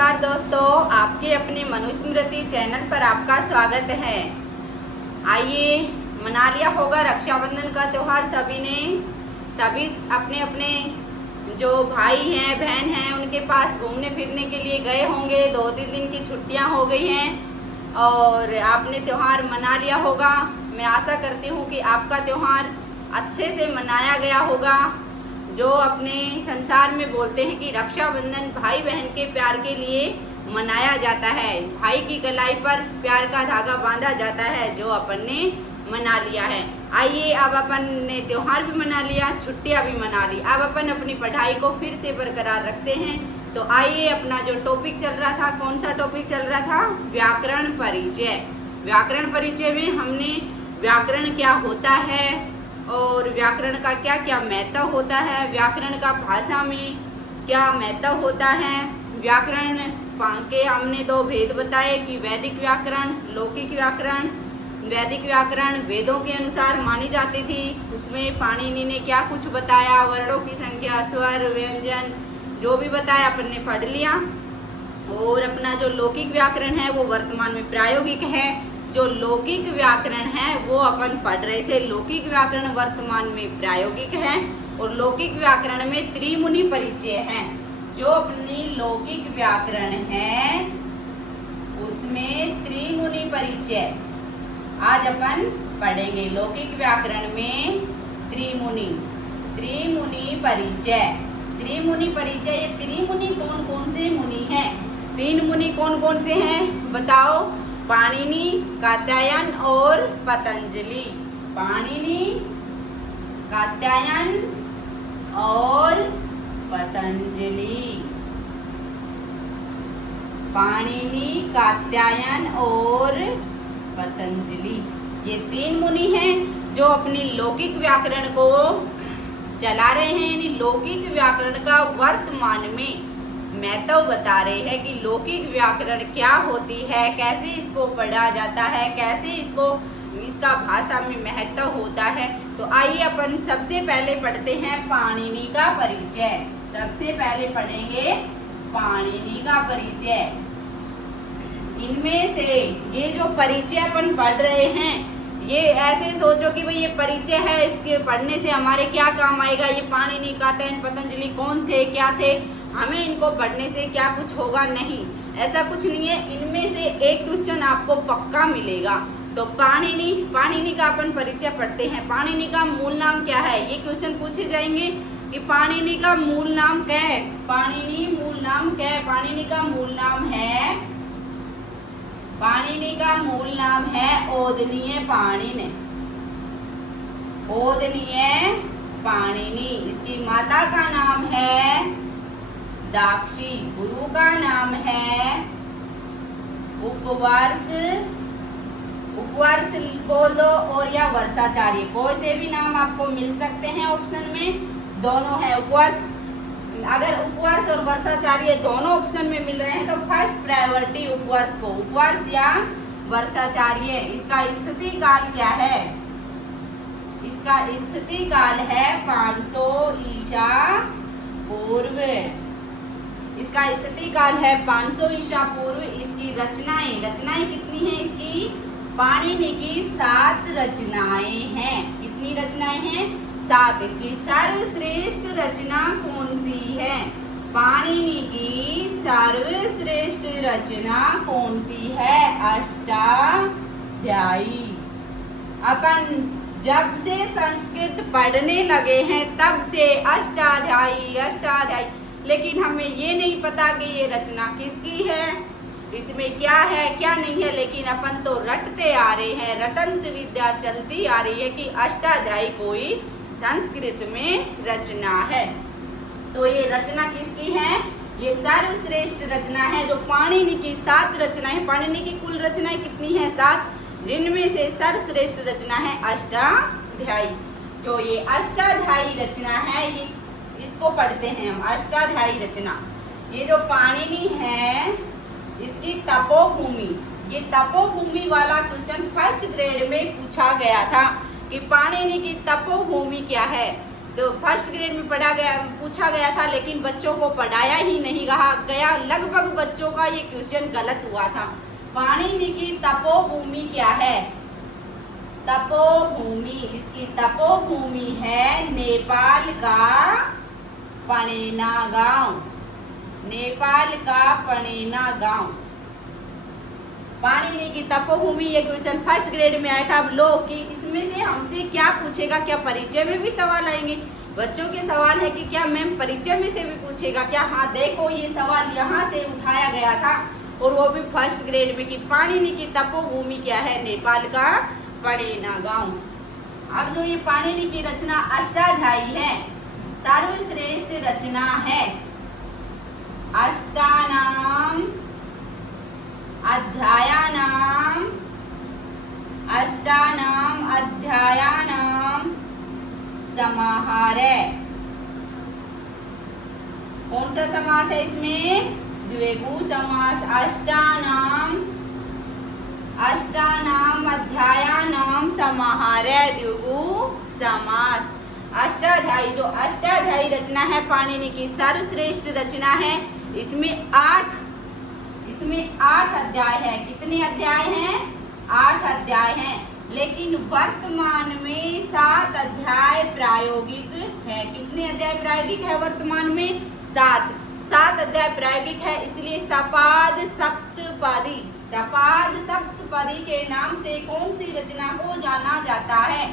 नमस्कार दोस्तों, आपके अपने मनुस्मृति चैनल पर आपका स्वागत है। आइए, मना लिया होगा रक्षाबंधन का त्यौहार सभी अपने अपने जो भाई हैं बहन हैं उनके पास घूमने फिरने के लिए गए होंगे। 2-3 दिन की छुट्टियां हो गई हैं और आपने त्यौहार मना लिया होगा। मैं आशा करती हूँ कि आपका त्यौहार अच्छे से मनाया गया होगा। जो अपने संसार में बोलते हैं कि रक्षाबंधन भाई बहन के प्यार के लिए मनाया जाता है, भाई की कलाई पर प्यार का धागा बांधा जाता है, जो अपन ने मना लिया है। आइए, अब अपन ने त्योहार भी मना लिया, छुट्टियां भी मना ली, अब अपन अपनी पढ़ाई को फिर से बरकरार रखते हैं। तो आइए, अपना जो टॉपिक चल रहा था, कौन सा टॉपिक चल रहा था? व्याकरण परिचय। व्याकरण परिचय में हमने व्याकरण क्या होता है और व्याकरण का क्या क्या महत्व होता है, व्याकरण का भाषा में क्या महत्व होता है, व्याकरण के हमने 2 भेद बताए कि वैदिक व्याकरण, लौकिक व्याकरण। वैदिक व्याकरण वेदों के अनुसार मानी जाती थी, उसमें पाणिनि ने क्या कुछ बताया, वर्णों की संख्या, स्वर, व्यंजन जो भी बताया अपन ने पढ़ लिया। और अपना जो लौकिक व्याकरण है वो वर्तमान में प्रायोगिक है। जो लौकिक व्याकरण है वो अपन पढ़ रहे थे, लौकिक व्याकरण वर्तमान में प्रायोगिक है। और लौकिक व्याकरण में त्रिमुनि परिचय है। जो अपनी लौकिक व्याकरण है उसमें त्रिमुनि परिचय आज अपन पढ़ेंगे। लौकिक व्याकरण में त्रिमुनि परिचय। त्रिमुनि परिचय, ये त्रिमुनि कौन कौन से मुनि हैं? 3 मुनि कौन कौन से हैं बताओ? पाणिनि, कात्यायन और पतंजलि। पाणिनि, कात्यायन और पतंजलि। पाणिनि, कात्यायन और पतंजलि, ये 3 मुनि हैं जो अपनी लौकिक व्याकरण को चला रहे हैं। यानी लौकिक व्याकरण का वर्तमान में महत्व बता रहे हैं कि लौकिक व्याकरण क्या होती है, कैसे इसको पढ़ा जाता है, कैसे इसका भाषा में महत्व होता है। तो आइए अपन सबसे पहले पढ़ते हैं पाणिनि का परिचय। सबसे पहले पढ़ेंगे पाणिनि का परिचय। इनमें से ये जो परिचय अपन पढ़ रहे हैं, ये ऐसे सोचो कि भाई ये परिचय है, इसके पढ़ने से हमारे क्या काम आएगा। ये पाणिनि, कात्यायन, पतंजलि कौन थे, क्या थे, हमें इनको पढ़ने से क्या कुछ होगा? नहीं, ऐसा कुछ नहीं है। इनमें से एक क्वेश्चन आपको पक्का मिलेगा। तो पाणिनि का अपन परिचय पढ़ते हैं। पाणिनि का मूल नाम क्या है? ये क्वेश्चन पूछे जाएंगे कि पाणिनि का मूल नाम क्या है? पाणिनि मूल नाम क्या है? पाणिनि का मूल नाम है ओदनीय पाणिनि। ओदनीय पाणिनि। इसकी माता का नाम है दाक्षी, गुरु का नाम है उपवर्ष बोल दो, और या वर्षाचार्य, कोई से भी नाम आपको मिल सकते हैं। ऑप्शन में दोनों है। उपवर्ष, अगर उपवर्ष और वर्षाचार्य दोनों ऑप्शन में मिल रहे हैं तो फर्स्ट प्रायोरिटी उपवर्ष को, उपवर्ष या वर्षाचार्य। इसका स्थिति काल क्या है? इसका स्थिति काल है 500 ईसा पूर्व। इसका स्थिति काल है 500 ईसा पूर्व। इसकी रचनाएं कितनी हैं? इसकी पाणिनि की 7 रचनाएं हैं। कितनी रचनाएं हैं? 7। इसकी सर्वश्रेष्ठ रचना कौन सी है? पाणिनि की सर्वश्रेष्ठ रचना कौन सी है? अष्टाध्यायी। अपन जब से संस्कृत पढ़ने लगे हैं तब से अष्टाध्यायी, लेकिन हमें ये नहीं पता कि ये रचना किसकी है, इसमें क्या है क्या नहीं है। लेकिन अपन तो रटते आ रहे हैं, रटंत विद्या चलती आ रही है कि अष्टाध्यायी कोई संस्कृत में रचना है। तो ये रचना किसकी है? ये सर्वश्रेष्ठ रचना है जो पाणिनि की 7 रचनाएं। पाणिनि की कुल रचनाएं कितनी है? 7, जिनमें से सर्वश्रेष्ठ रचना है अष्टाध्यायी। जो ये अष्टाध्यायी रचना है, ये इसको पढ़ते हैं हम, अष्टाध्यायी रचना। ये जो पाणिनि है इसकी तपोभूमि, ये तपोभूमि वाला क्वेश्चन फर्स्ट ग्रेड में पूछा गया था कि पाणिनि की तपोभूमि क्या है। तो फर्स्ट ग्रेड में पूछा गया था, लेकिन बच्चों को पढ़ाया ही नहीं गया। लगभग बच्चों का ये क्वेश्चन गलत हुआ था। पाणिनि की तपोभूमि क्या है? तपोभूमि, इसकी तपोभूमि है नेपाल का पनेना गांव। नेपाल का पनेना गांव पाणिनि की तपोभूमि। ये क्वेश्चन फर्स्ट ग्रेड में आया था। अब लो कि इसमें से हमसे क्या पूछेगा, क्या परिचय में भी सवाल आएंगे? बच्चों के सवाल है कि क्या मैम परिचय में से भी पूछेगा क्या? हाँ, देखो ये सवाल यहाँ से उठाया गया था और वो भी फर्स्ट ग्रेड में कि पाणिनि की तपोभूमि क्या है? नेपाल का पनेना गांव। अब जो ये पाणिनि की रचना अष्टाध्यायी है, सर्वश्रेष्ठ रचना है। अष्टानाम अध्यायानाम समाहारे। कौन सा समास है इसमें? द्विगु समास। अष्टानाम अध्यायानाम समाहारे द्विगु समास। अष्टाध्यायी, जो अष्टाध्यायी रचना है पाणिनि की, सर्वश्रेष्ठ रचना है। इसमें आठ अध्याय है। कितने अध्याय हैं? 8 अध्याय हैं। लेकिन वर्तमान में 7 अध्याय प्रायोगिक है। कितने अध्याय प्रायोगिक है वर्तमान में? 7 अध्याय प्रायोगिक है। इसलिए सपाद सप्तपदी के नाम से कौन सी रचना को जाना जाता है?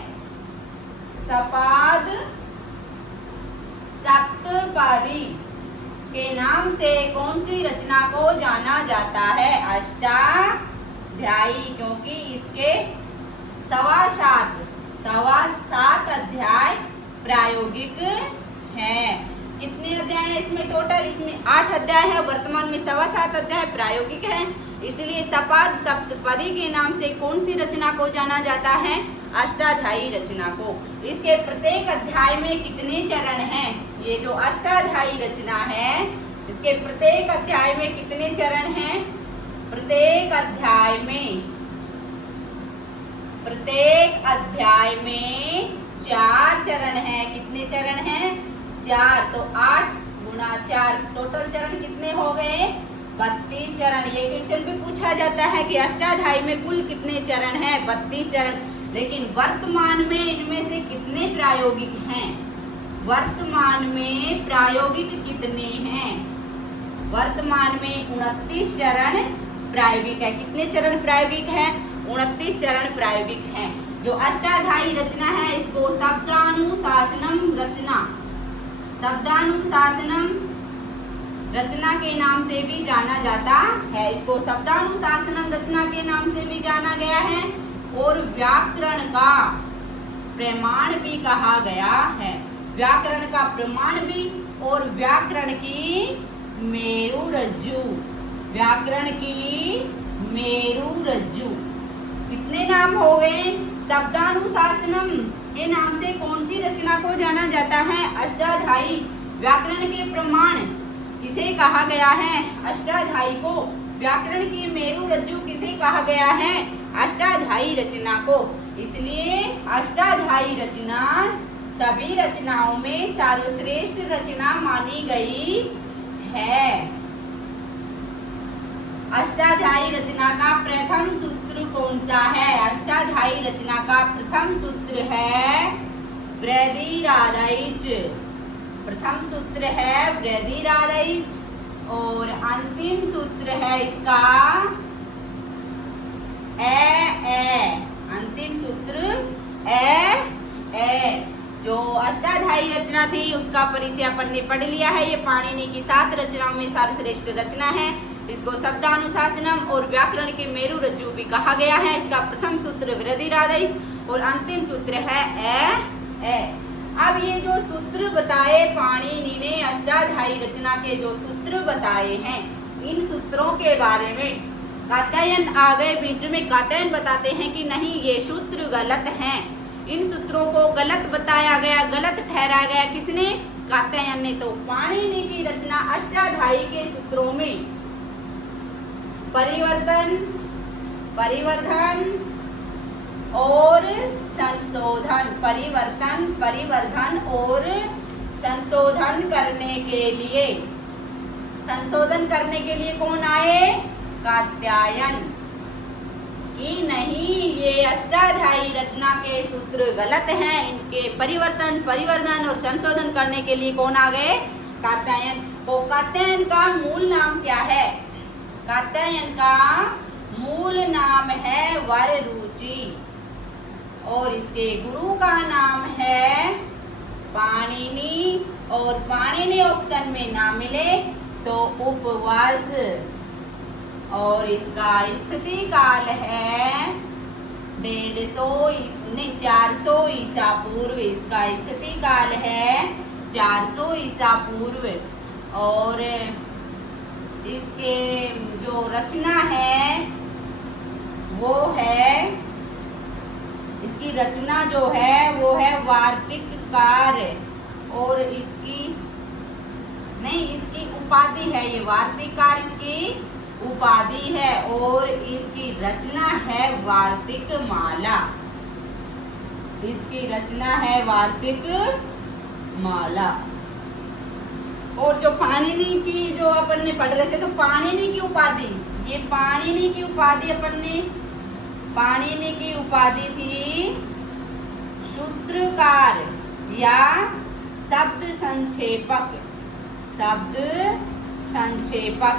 सपाद सप्तपदी के नाम से कौन सी रचना को जाना जाता है? अष्टाध्यायी, क्योंकि इसके 7 अध्याय प्रायोगिक हैं। कितने अध्याय हैं इसमें टोटल? इसमें 8 अध्याय है। वर्तमान में 7 अध्याय प्रायोगिक हैं। इसलिए सपाद सप्तपदी के नाम से कौन सी रचना को जाना जाता है? अष्टाध्यायी रचना को। इसके प्रत्येक अध्याय में कितने चरण हैं? ये जो अष्टाध्यायी रचना है, इसके प्रत्येक अध्याय में कितने चरण हैं? प्रत्येक अध्याय में 4 चरण हैं। कितने चरण हैं? 4। तो 8 गुणा 4, टोटल चरण कितने हो गए? 32 चरण। ये क्वेश्चन भी पूछा जाता है कि अष्टाध्यायी में कुल कितने चरण हैं? 32 चरण। लेकिन वर्तमान में इनमें से कितने प्रायोगिक हैं? वर्तमान में प्रायोगिक कितने हैं? वर्तमान में 29 चरण प्रायोगिक है। कितने चरण प्रायोगिक है? 29 चरण प्रायोगिक हैं। जो अष्टाध्यायी रचना है, इसको शब्दानुशासनम रचना के नाम से भी जाना जाता है। इसको शब्दानुशासनम रचना के नाम से भी जाना गया है और व्याकरण का प्रमाण भी कहा गया है। व्याकरण का प्रमाण भी और व्याकरण की मेरु रज्जु। व्याकरण की मेरु रज्जु। कितने नाम हो गए? शब्दानुशासनम के नाम से कौन सी रचना को जाना जाता है? अष्टाध्यायी। व्याकरण के प्रमाण किसे कहा गया है? अष्टाध्यायी को। व्याकरण की मेरु रज्जु किसे कहा गया है? अष्टाध्यायी रचना को। इसलिए अष्टाध्यायी रचना सभी रचनाओं में सर्वश्रेष्ठ रचना मानी गई है। अष्टाध्यायी रचना का प्रथम सूत्र कौन सा है? अष्टाध्यायी रचना का प्रथम सूत्र है वृद्धिरादैच। प्रथम सूत्र है वृद्धिरादैच और अंतिम सूत्र है इसका अंतिम सूत्र ए। जो अष्टाध्यायी रचना थी उसका परिचय अपन ने पढ़ लिया है। ये पाणिनि की 7 रचनाओं में सर्वश्रेष्ठ रचना है। इसको शब्दानुशासनम और व्याकरण के मेरु रज्जु भी कहा गया है। इसका प्रथम सूत्र वृद्धिरादैच और अंतिम सूत्र है ए। अब ये जो सूत्र बताए पाणिनि ने, अष्टाध्यायी रचना के जो सूत्र बताए हैं, इन सूत्रों के बारे में कात्यायन आ गए। बीच में कात्यायन बताते हैं कि नहीं, ये सूत्र गलत हैं। इन सूत्रों को गलत बताया गया, गलत ठहराया गया। किसने? कात्यायन ने। तो पाणिनि की रचना अष्टाध्यायी के सूत्रों में परिवर्तन, परिवर्धन और संशोधन, परिवर्तन, परिवर्धन और संशोधन करने के लिए, संशोधन करने के लिए कौन आए? कात्यायन। कि नहीं, ये अष्टाध्यायी रचना के सूत्र गलत हैं, इनके परिवर्तन, परिवर्धन और संशोधन करने के लिए कौन आ गए? कात्यायन। तो कात्यायन का मूल नाम क्या है? कात्यायन का मूल नाम है वररुचि और इसके गुरु का नाम है पाणिनि। और पाणिनि ऑप्शन में ना मिले तो उपवास। और इसका स्थिति काल है 400 ईसा पूर्व। इसका स्थिति काल है 400 ईसा पूर्व। और इसके जो रचना है वो है, इसकी रचना जो है वो है वार्तिक कार्य। और इसकी उपाधि है, ये वार्तिक कार्य इसकी उपाधि है। और इसकी रचना है वार्तिक माला। इसकी रचना है वार्तिक माला। और जो पाणिनि की जो अपन ने पढ़ रहे थे, तो पाणिनि की उपाधि, ये पाणिनि की उपाधि अपन ने, पाणिनि की उपाधि थी सूत्रकार या शब्द संक्षेपक। शब्द संक्षेपक,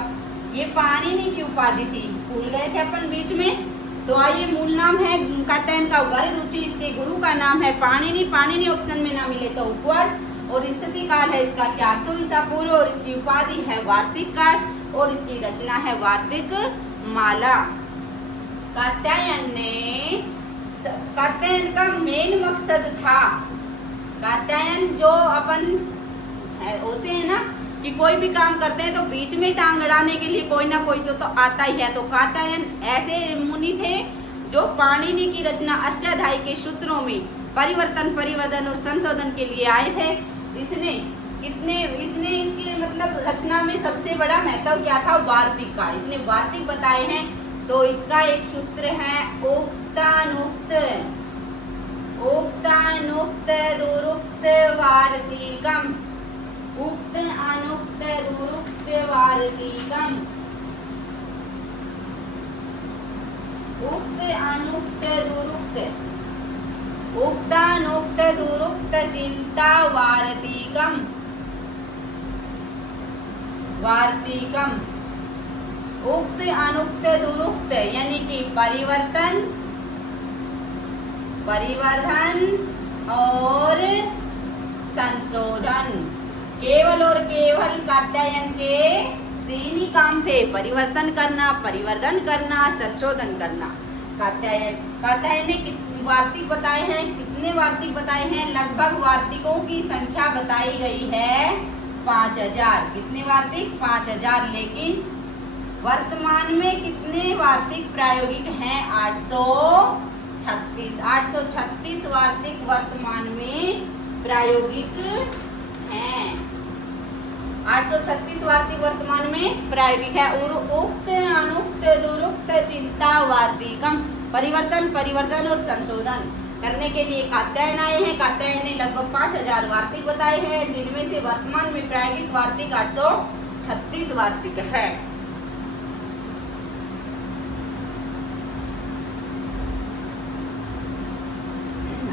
ये पाणिनि की उपाधि थी। भूल गए थे अपन बीच में। तो आइए, मूल नाम है कात्यायन का वररुचि, इसके गुरु का नाम है पाणिनि। पाणिनि ऑप्शन में ना मिले तो उपवास। और स्थिति काल है इसका 400 ईसा पूर्व। और इसकी उपाधि है वार्तिक काल और इसकी रचना है वार्तिक माला। कात्यायन का मेन मकसद था, कात्यायन जो अपन होते हैं ना कि कोई भी काम करते हैं तो बीच में टांग अड़ाने के लिए कोई ना कोई तो आता ही है। तो कात्यायन ऐसे मुनि थे जो पाणिनि की रचना अष्टाध्यायी के सूत्रों में परिवर्तन, परिवर्धन और संशोधन के लिए आए थे। इसने इसके मतलब रचना में सबसे बड़ा महत्व क्या था? वार्तिक का। इसने वार्तिक बताए हैं। तो इसका एक सूत्र है उक्तानुक्त, उक्तानुक्त दुरुक्त वार्तिकम। उक्त अनुक्त दुरुक्त वार्तिकम। उक्त अनुक्त दुरुक्त, उक्तानुक्त दुरुक्त चिंता वार्तिकम। वार्तिकम, उक्त अनुक्त दुरुक्त यानी कि परिवर्तन, परिवर्धन और संशोधन। केवल और केवल कात्यायन के 3 ही काम थे, परिवर्तन करना, परिवर्धन करना, संशोधन करना। कात्यायन ने वार्तिक बताए हैं। कितने वार्तिक बताए हैं? लगभग वार्तिकों की संख्या बताई गई है 5000। कितने वार्तिक? 5000। लेकिन वर्तमान में कितने वार्तिक प्रायोगिक हैं? 836। 836 वार्तिक वर्तमान में प्रायोगिक हैं। 836 वार्तिक वर्तमान में प्रायोगिक है। और उक्त अनुक्त दुरुक्त चिंता वार्तिकम, परिवर्तन, परिवर्तन और संशोधन करने के लिए कात्यायन आए हैं। कात्यायन ने लगभग 5000 वार्तिक बताए हैं, जिनमें से वर्तमान में प्रायोगिक वार्तिक 836 वार्तिक है।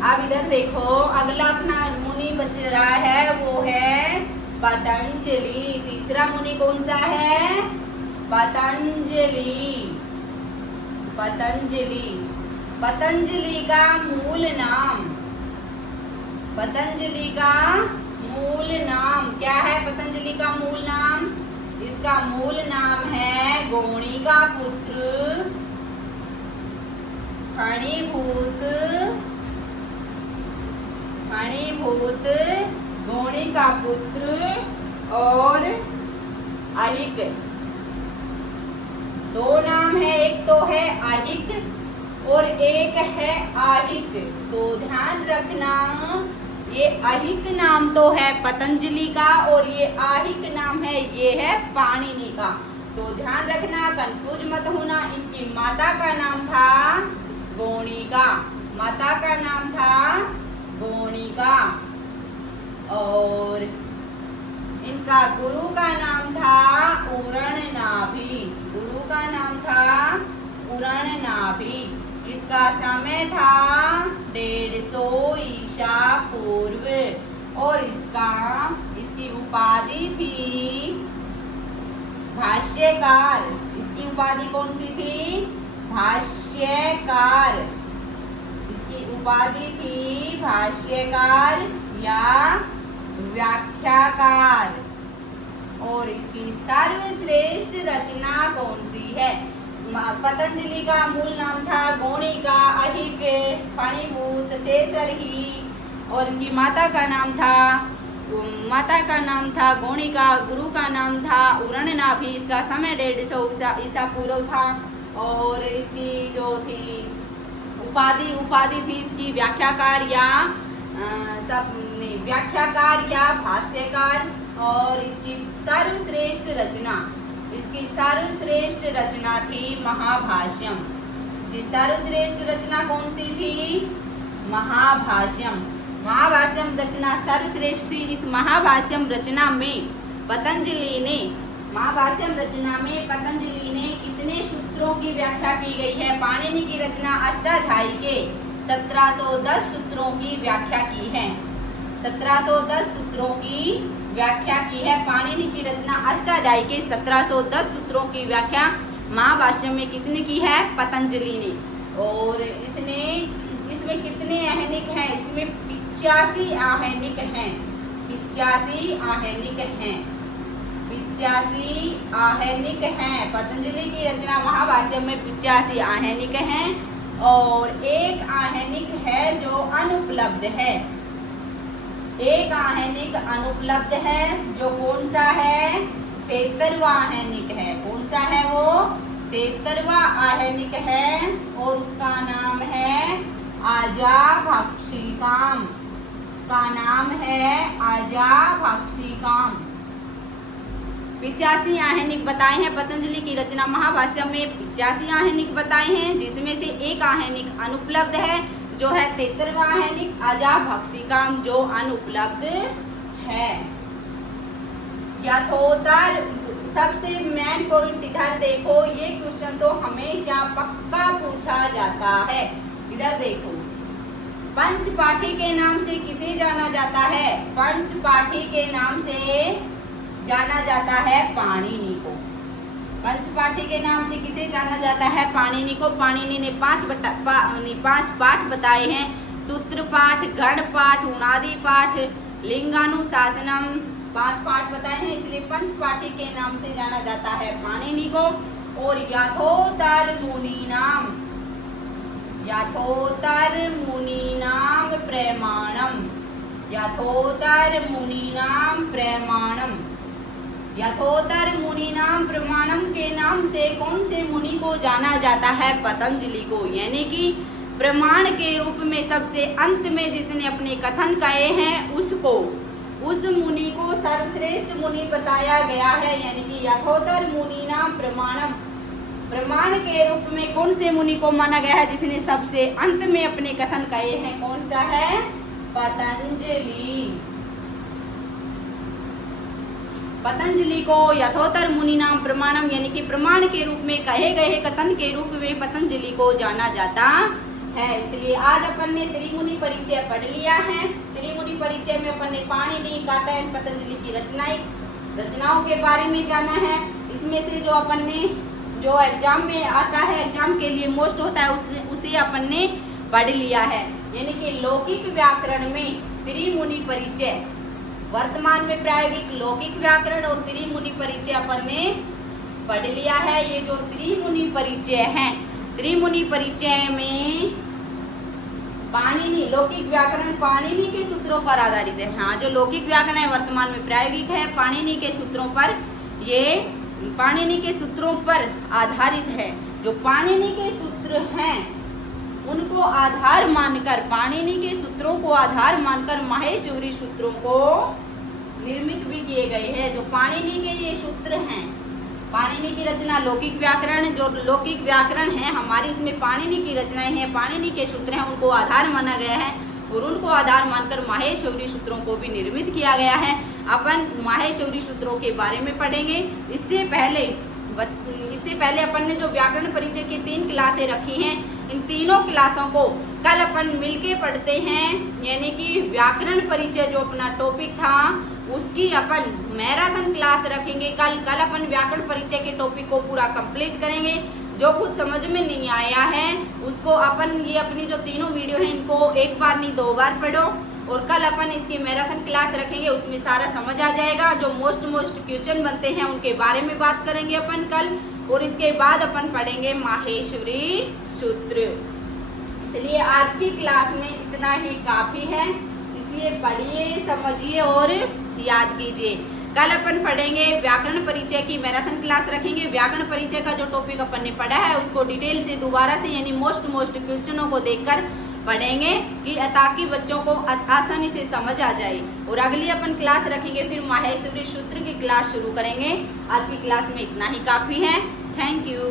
अब इधर देखो, अगला अपना मुनि बच रहा है वो है पतंजलि। तीसरा मुनि कौन सा है? पतंजलि। पतंजलि, पतंजलि का मूल नाम, पतंजलि का मूल नाम क्या है? पतंजलि का मूल नाम, इसका मूल नाम है गौणी का पुत्र, फणीभूत, फणीभूत, गौणी का पुत्र और अहिक। 2 नाम है, एक तो है अहिक और एक है आहिक। तो ध्यान रखना, ये अहिक नाम तो है पतंजलि का और ये आहिक नाम है, ये है पाणिनि का। तो ध्यान रखना, कंफ्यूज मत होना। इनकी माता का नाम था गौणिका। माता का नाम था गौणिका और इनका गुरु का नाम था उरणनाभि। गुरु का नाम था उरणनाभि। इसका समय था 150 ईसा पूर्व और इसकी उपाधि थी भाष्यकार। इसकी उपाधि कौन सी थी? भाष्यकार। इसकी उपाधि थी भाष्यकार या व्याख्याकार। और इसकी सर्वश्रेष्ठ रचना कौन सी है? पतंजलि का मूल नाम था गौणिका, अहिक, फणिभूत, शेषरही और इनकी माता का नाम था गौणिका, गुरु का नाम था उरणनाभि। इसका समय 150 ईसा पूर्व था और इसकी जो थी उपाधि थी इसकी व्याख्याकार या भाष्यकार। और इसकी सर्वश्रेष्ठ रचना थी महाभाष्यम। इसकी सर्वश्रेष्ठ रचना कौन सी थी? महाभाष्यम। महाभाष्यम रचना सर्वश्रेष्ठ थी। इस महाभाष्यम रचना में पतंजलि ने कितने सूत्रों की व्याख्या की गई है? पाणिनि की रचना अष्टाध्यायी के 1710 सूत्रों की व्याख्या की है। 1710 सूत्रों की व्याख्या की है। पाणिनि की रचना अष्टाध्यायी के 1710 सूत्रों की व्याख्या महाभाष्य में किसने की है? पतंजलि ने। और इसमें कितने आहनिक हैं? इसमें 85 आहनिक हैं। 85 आहनिक हैं। पतंजलि की रचना महाभाष्य में 85 आहनिक हैं और एक आहनिक है जो अनुपलब्ध है। एक आहनिक अनुपलब्ध है जो कौन सा है? 73वां आहनिक है। कौन सा है वो? 73वां आहनिक है और उसका नाम है अजाभक्षिकाम। उसका नाम है अजाभक्षिकाम। 85 आहनिक बताए हैं। पतंजलि की रचना महाभाष्य में 85 आहनिक बताए हैं जिसमें से एक आहनिक अनुपलब्ध है जो है 73वां आहनिक अजाभक्षिकाम जो अनुपलब्ध है। यथोत्तर सबसे मेन पॉइंट इधर देखो, ये क्वेश्चन तो हमेशा पक्का पूछा जाता है। इधर देखो, पंचपाठी के नाम से किसे जाना जाता है? पंचपाठी के नाम से जाना जाता है पाणिनि को। पंचपाठी के नाम से किसे जाना जाता है? पाणिनि को। पाणिनि ने 5 पाठ बताए हैं। सूत्र पाठ, गढ़ पाठ, उणादि पाठ, लिंगानुशासनम। 5 पाठ बताए हैं, इसलिए पंचपाठी के नाम से जाना जाता है पाणिनि को। और यथोत्तर मुनीनाम प्रमाणम। यथोत्तर मुनीनाम प्रमाणम के नाम से कौन से मुनि को जाना जाता है? पतंजलि को। यानी कि प्रमाण के रूप में सबसे अंत में जिसने अपने कथन कहे हैं उस मुनि को सर्वश्रेष्ठ मुनि बताया गया है। यानी कि यथोत्तर मुनीनाम प्रमाणम, प्रमाण के रूप में कौन से मुनि को माना गया है जिसने सबसे अंत में अपने कथन कहे हैं? कौन सा है? पतंजलि को यथोत्तर मुनीनाम प्रमाणम यानी कि प्रमाण के रूप में कहे गए कथन के रूप में पतंजलि को जाना जाता है। इसलिए आज अपन ने त्रिमुनि परिचय पढ़ लिया है। त्रिमुनि परिचय में अपन ने पाणिनि, कात्यायन, पतंजलि की रचनाओं के बारे में जाना है। इसमें से जो अपन ने जो एग्जाम में आता है, एग्जाम के लिए मोस्ट होता है, उसे अपन ने पढ़ लिया है। यानी कि लौकिक व्याकरण में त्रिमुनि परिचय, वर्तमान में प्रायोगिक लौकिक व्याकरण और त्रिमुनि परिचय अपन ने पढ़ लिया है। ये जो त्रिमुनि परिचय है, त्रिमुनि परिचय में पाणिनि, लौकिक व्याकरण पाणिनि के सूत्रों पर आधारित है। हाँ, जो लौकिक व्याकरण है वर्तमान में प्रायोगिक है, पाणिनि के सूत्रों पर, ये पाणिनि के सूत्रों पर आधारित है। जो पाणिनि के सूत्र हैं उनको आधार मानकर, पाणिनि के सूत्रों को आधार मानकर माहेश्वरी सूत्रों को निर्मित भी किए गए हैं। जो पाणिनि के ये सूत्र हैं, पाणिनि की रचना लौकिक व्याकरण, जो लौकिक व्याकरण है हमारी, उसमें पाणिनि की रचनाएं हैं, पाणिनि के सूत्र हैं, उनको आधार माना गया है और उनको आधार मानकर माहेश्वरी सूत्रों को भी निर्मित किया गया है। अपन माहेश्वरी सूत्रों के बारे में पढ़ेंगे। इससे पहले अपन ने जो व्याकरण परिचय की 3 क्लासें रखी हैं, इन तीनों क्लासों को कल अपन मिलके पढ़ते हैं, यानी कि व्याकरण परिचय जो अपना टॉपिक था उसकी अपन मैराथन क्लास रखेंगे। कल अपन व्याकरण परिचय के टॉपिक को पूरा कंप्लीट करेंगे। जो कुछ समझ में नहीं आया है उसको अपन ये अपनी जो तीनों वीडियो है इनको एक बार नहीं 2 बार पढ़ो और कल अपन इसकी मैराथन क्लास रखेंगे, उसमें सारा समझ आ जाएगा। जो मोस्ट क्वेश्चन बनते हैं उनके बारे में बात करेंगे अपन कल, और इसके बाद अपन पढ़ेंगे माहेश्वरी सूत्र। इसलिए आज की क्लास में इतना ही काफी है, इसलिए पढ़िए, समझिए और याद कीजिए। कल अपन पढ़ेंगे व्याकरण परिचय की मैराथन क्लास रखेंगे। व्याकरण परिचय का जो टॉपिक अपन ने पढ़ा है उसको डिटेल से दोबारा से यानी मोस्ट क्वेश्चनों को देखकर पढ़ेंगे कि ताकि बच्चों को आसानी से समझ आ जाए। और अगली अपन क्लास रखेंगे, फिर माहेश्वरी सूत्र की क्लास शुरू करेंगे। आज की क्लास में इतना ही काफी है। Thank you.